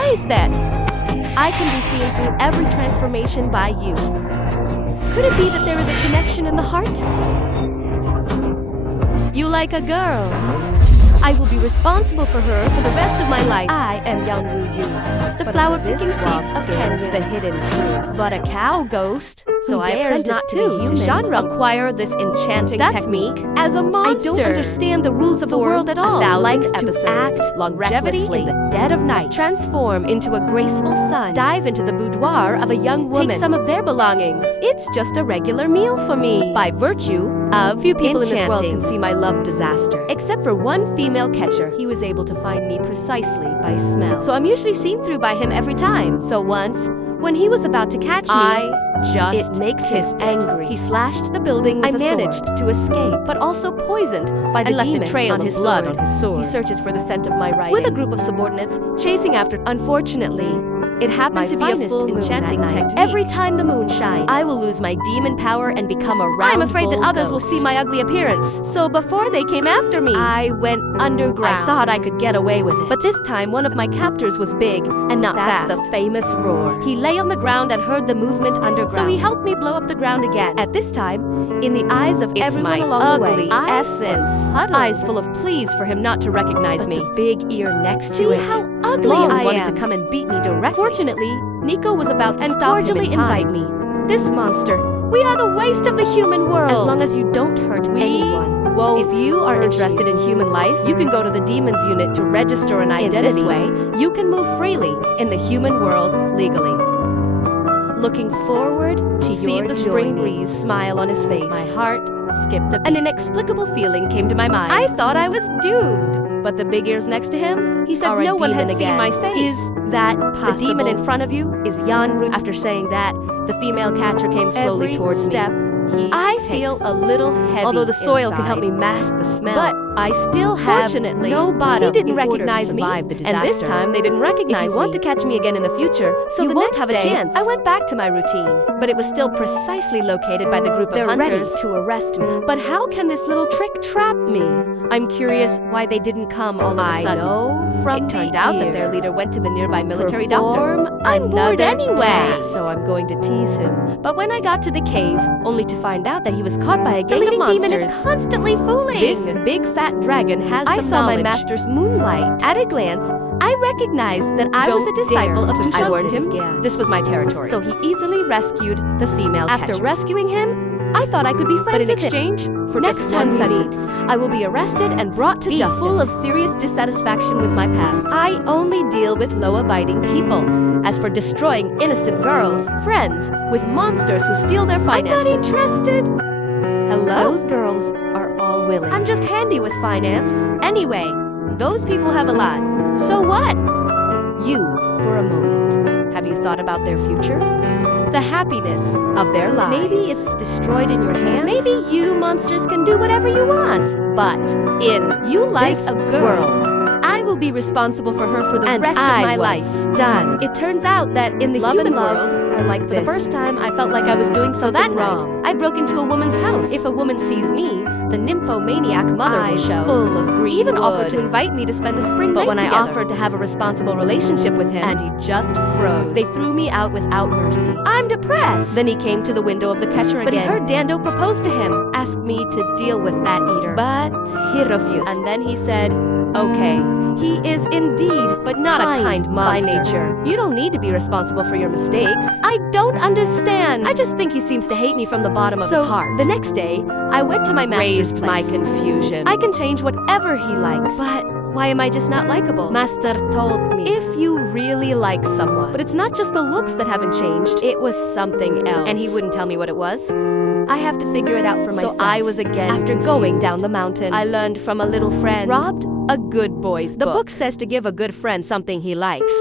Why is that? I can be seen through every transformation by you. Could it be that there is a connection in the heart? You like a girl. I will be responsible for her for the rest of my life. I am Yan Yuyu, the flower-picking thief of Kenya, the hidden truth. But a cow ghost, so I dares not to genre acquire this enchanting technique as a monster. I don't understand the rules of the world at all. Likes to act longevity in the dead of night, transform into a graceful sun, dive into the boudoir of a young woman, take some of their belongings. It's just a regular meal for me. By virtue of few people in this world can see my love disaster, except for one female catcher. He was able to find me precisely by smell, so I'm usually seen through by him every time. So once, when he was about to catch me, it makes him angry. He slashed the building with a sword. I managed to escape, but also poisoned by the demon left a trail of his blood on his sword. He searches for the scent of my writing, with a group of subordinates chasing after. Unfortunately, it happened to be a full enchanting technique. Every time the moon shines, I will lose my demon power and become a round. I'm afraid that others will see my ugly appearance. So before they came after me, I went underground. I thought I could get away with it. But this time, one of my captors was big and not fast. That's the famous roar. He lay on the ground and heard the movement underground. So he helped me blow up the ground again. At this time, in the eyes of everyone along the way, essence, eyes full of pleas for him not to recognize me. The big ear next to it. How ugly I wanted to come and beat me directly. Fortunately, Nico was about to stop him in time. Invite me. This monster. We are the waste of the human world. As long as you don't hurt anyone. If you are interested in human life, you can go to the demons unit to register an identity. In this way, you can move freely in the human world legally. Looking forward to see the spring breeze smile on his face. My heart skipped a beat. An inexplicable feeling came to my mind. I thought I was doomed. But the big ears next to him, he said no one had seen my face. Is that possible? The demon in front of you is Yan Yuyu. After saying that, the female catcher came slowly towards step. I feel a little heavy. Although the soil can help me mask the smell, but I still have no bottom. He didn't recognize me, and this time they didn't recognize me. If you want to catch me again in the future, so you won't have a chance. I went back to my routine, but it was still precisely located by the group of hunters to arrest me. But how can this little trick trap me? I'm curious why they didn't come all of a sudden. It turned out that their leader went to the nearby military doctor. I'm bored anyway, so I'm going to tease him. But when I got to the cave, only to find out that he was caught by a gang of monsters. The demon is constantly fooling. This big fat dragon has some knowledge. I saw my master's moonlight. At a glance, I recognized that I was a disciple of Tushan. I warned him. This was my territory. So he easily rescued the female catcher. After rescuing him, I thought I could be friends with him. But in exchange for next time we meet, I will be arrested and brought to justice. Full of serious dissatisfaction with my past. I only deal with law-abiding people. As for destroying innocent girls, friends with monsters who steal their finances. I'm not interested. Hello? Those girls are all willing. I'm just handy with finance. Anyway, those people have a lot. So what? You, for a moment, have you thought about their future? The happiness of their lives. Maybe it's destroyed in your hands. Maybe you monsters can do whatever you want. But in you like a girl, I will be responsible for her for the rest of my life. Stunned. It turns out that in the human world are like this. For the first time, I felt like I was doing something wrong. I broke into a woman's house. If a woman sees me, the nymphomaniac mother will show. Full of greed. He even offered to invite me to spend a spring break together. But when I offered to have a responsible relationship with him, and he just froze. They threw me out without mercy. I'm depressed. Then he came to the window of the catcher again. But he heard Dando propose to him, asked me to deal with that eater. But he refused. And then he said, okay. He is indeed, but not a kind monster. By nature. You don't need to be responsible for your mistakes. I don't understand. I just think he seems to hate me from the bottom of his heart. The next day, I went to my master's place. My confusion. I can change whatever he likes. But why am I just not likable? Master told me, if you really like someone. But it's not just the looks that haven't changed. It was something else. And he wouldn't tell me what it was. I have to figure it out for myself. So I was again After going down the mountain, I learned from a little friend. Robbed a good boy's book. The book says to give a good friend something he likes.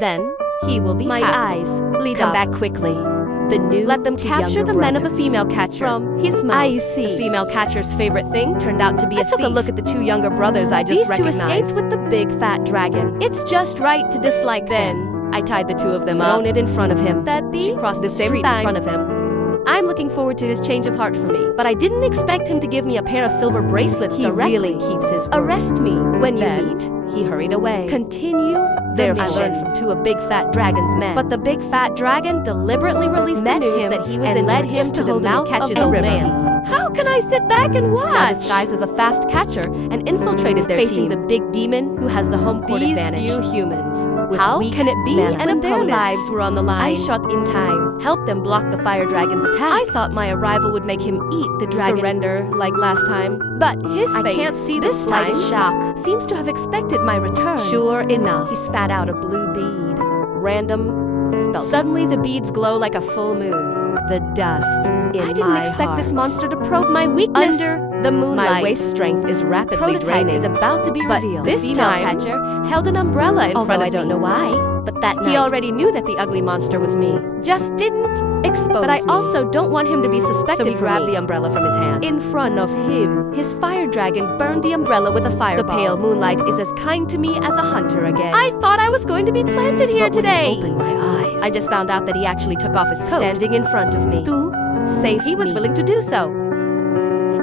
Then he will be happy. My eyes lead up. Come back quickly. The new Let them capture the men of the female catcher. From his mouth. I see. The female catcher's favorite thing turned out to be a thief. I took a look at the two younger brothers I just recognized. These two escaped with the big fat dragon. It's just right to dislike them. I tied the two of them up. Thrown it in front of him. She crossed the street in front of him. I'm looking forward to his change of heart for me. But I didn't expect him to give me a pair of silver bracelets directly. He really keeps his word. Arrest me when you meet. He hurried away. Continue Therefore, I learned from two of Big Fat Dragon's men. But the Big Fat Dragon deliberately released the news that he was injured, led him to the mouth of a river. How can I sit back and watch? Now disguised as a fast catcher and infiltrated their facing team. The big demon who has the home court advantage. These few humans. How can it be an opponent? Their lives were on the line. I shot in time, helped them block the fire dragon's attack. I thought my arrival would make him eat the dragon. Surrender like last time. But his face, I can't see the slightest shock, seems to have expected my return. Sure enough, he spat out a blue bead. Random spell. Suddenly the beads glow like a full moon. The dust in my heart. I didn't expect this monster to probe my weakness. Under the moonlight, my waist strength is rapidly draining. Is about to be revealed. This time, catcher held an umbrella in front of me. I don't know why. But that night, he already knew that the ugly monster was me. Just didn't expose me. But I also don't want him to be suspected. So he grabbed the umbrella from his hand. In front of him, his fire dragon burned the umbrella with a fireball. The pale moonlight is as kind to me as a hunter again. I thought I was going to be planted here today. When I opened my eyes, I just found out that he actually took off his coat, standing in front of me. To save he was willing to do so.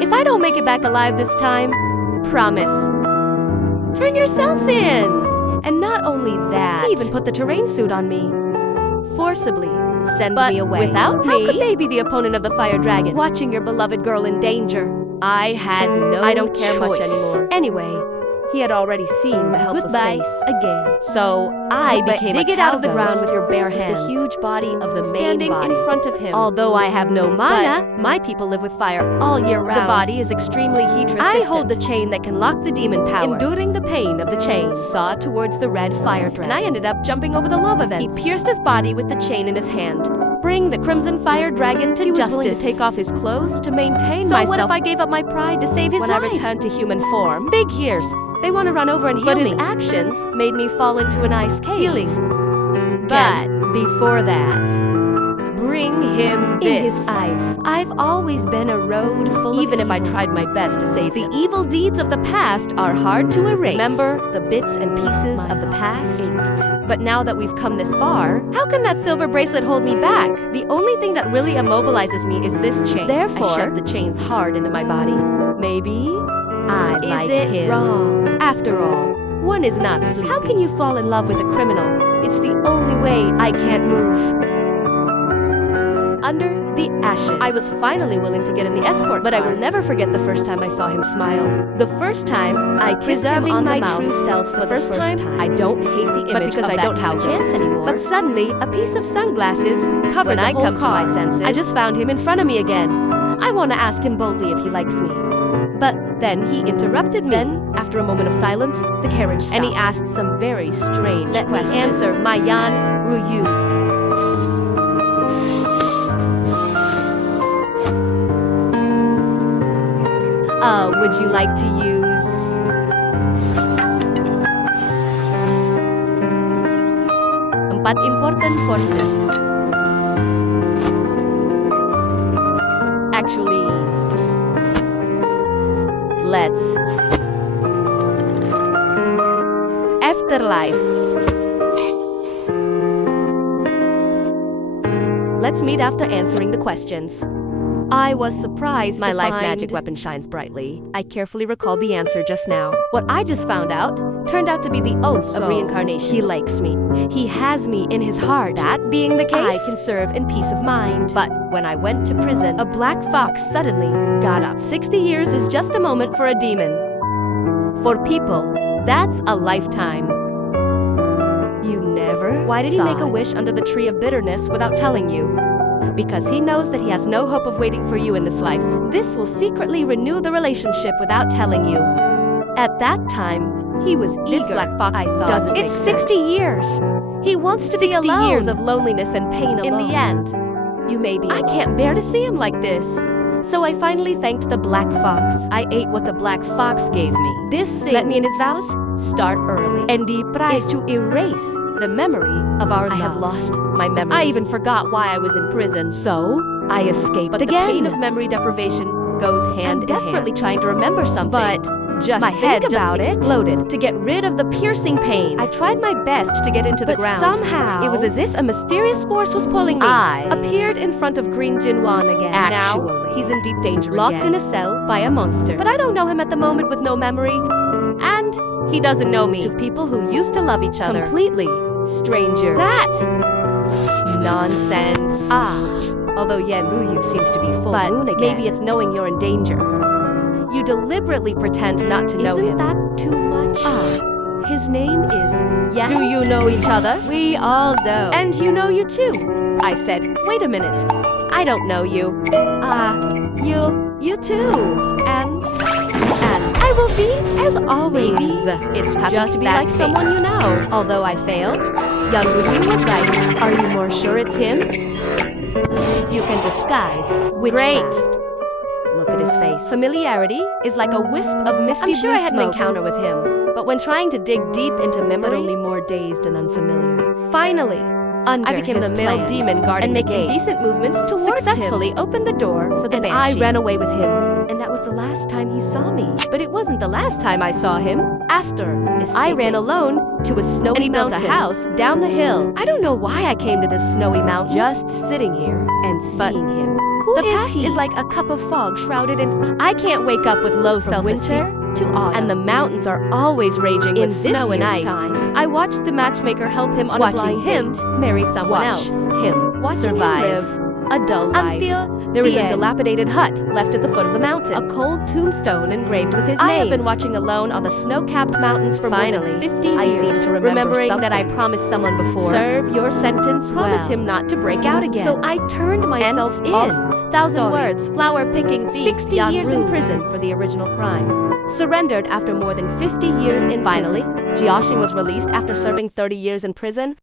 If I don't make it back alive this time, promise, turn yourself in. And not only that, he even put the terrain suit on me. Forcibly send me away. Without me, how could they be the opponent of the fire dragon? Watching your beloved girl in danger. I had no I don't care much anymore. Anyway, he had already seen the helpless face again. So I became dig it out of the ground with your bare hands. The huge body of the standing main body in front of him. Although I have no mana, my people live with fire all year round. The body is extremely heat resistant. I hold the chain that can lock the demon power. Enduring the pain of the chain, saw towards the red fire dragon. And I ended up jumping over the lava vents. He pierced his body with the chain in his hand. Bring the crimson fire dragon to justice. He was willing to take off his clothes to maintain myself. So what if I gave up my pride to save his life? When I returned to human form, big ears. They want to run over and heal me. But his actions made me fall into an ice cave. Healing. But before that, bring him this. In his eyes, I've always been a road full of even if I tried my best to save him. The evil deeds of the past are hard to erase. Remember the bits and pieces of the past? Inked. But now that we've come this far, how can that silver bracelet hold me back? The only thing that really immobilizes me is this chain. Therefore, I shoved the chains hard into my body. Maybe I like him. Is it wrong? After all, one is not sleepy. How can you fall in love with a criminal? It's the only way I can't move. Under the ashes, I was finally willing to get in the escort, but I will never forget the first time I saw him smile. The first time I kissed him on the mouth. True self for the first time. I don't hate the image but because of I don't have a chance anymore. But suddenly, a piece of sunglasses covered the whole car. When I come to my senses, I just found him in front of me again. I want to ask him boldly if he likes me. But then he interrupted me. Then, after a moment of silence, the carriage stopped. And he asked some very strange questions. Let me answer, my Yan Yuyu. Would you like to use empat important forces? Actually, let's afterlife. Let's meet after answering the questions. I was surprised my life magic weapon shines brightly. I carefully recalled the answer just now. What I just found out turned out to be the oath of reincarnation. He likes me. He has me in his heart. That being the case, I can serve in peace of mind. But when I went to prison, a black fox suddenly got up. 60 years is just a moment for a demon. For people, that's a lifetime. You never Why did he make a wish under the tree of bitterness without telling you? Because he knows that he has no hope of waiting for you in this life. This will secretly renew the relationship without telling you. At that time, he was eager. This black fox, I thought, doesn't it's 60 years. He wants to be alone. 60 years of loneliness and pain alone. In the end, you may be. I can't bear to see him like this. So I finally thanked the black fox. I ate what the black fox gave me. This thing, let me in his vows, start early. And the price is to erase the memory of our love. I have lost my memory. I even forgot why I was in prison. So I escaped but again. The pain of memory deprivation goes hand in hand. Desperately trying to remember something. But just my head just exploded to get rid of the piercing pain. I tried my best to get into the ground. But somehow, it was as if a mysterious force was pulling me. I appeared in front of Green Jinwan again. Actually, now, he's in deep danger locked in a cell by a monster. But I don't know him at the moment with no memory. And He doesn't know me. To people who used to love each other. Completely. Stranger. That! Nonsense. Although Yan Yuyu seems to be full moon again. Maybe it's knowing you're in danger. You deliberately pretend not to know him. Isn't that too much? His name is Yan. Do you know each other? We all know. And you know you too. I said, wait a minute. I don't know you. You too. And I will be as always. Maybe it's just to be like someone you know. Although I failed, Yan Yuyu was right. Are you more sure it's him? You can disguise witchcraft. Look at his face. Familiarity is like a wisp of misty blue smoke. I'm sure I had an encounter with him, but when trying to dig deep into memory, only more dazed and unfamiliar. Finally, I became the male demon guarding and making decent movements towards him. Successfully opened the door for the banshee. I ran away with him, and that was the last time he saw me. But it wasn't the last time I saw him. After escaping, I ran alone to a snowy mountain. And he built a house down the hill. I don't know why I came to this snowy mountain. Just sitting here and seeing him. The past is like a cup of fog shrouded in. I can't wake up with low self-esteem. To autumn. And the mountains are always raging with snow and ice. I watched the matchmaker help him on a blind date, marry someone else. Survive a dull life. There is a dilapidated hut left at the foot of the mountain. A cold tombstone engraved with his name. I have been watching alone on the snow-capped mountains for more than 50 years. I seem to remembering that I promised someone before. Serve your sentence well. Promise him not to break out again. So I turned myself in. 1,000 words, flower-picking thief. 60 years in prison for the original crime. Surrendered after more than 50 years in. Finally, Jiaxing was released after serving 30 years in prison.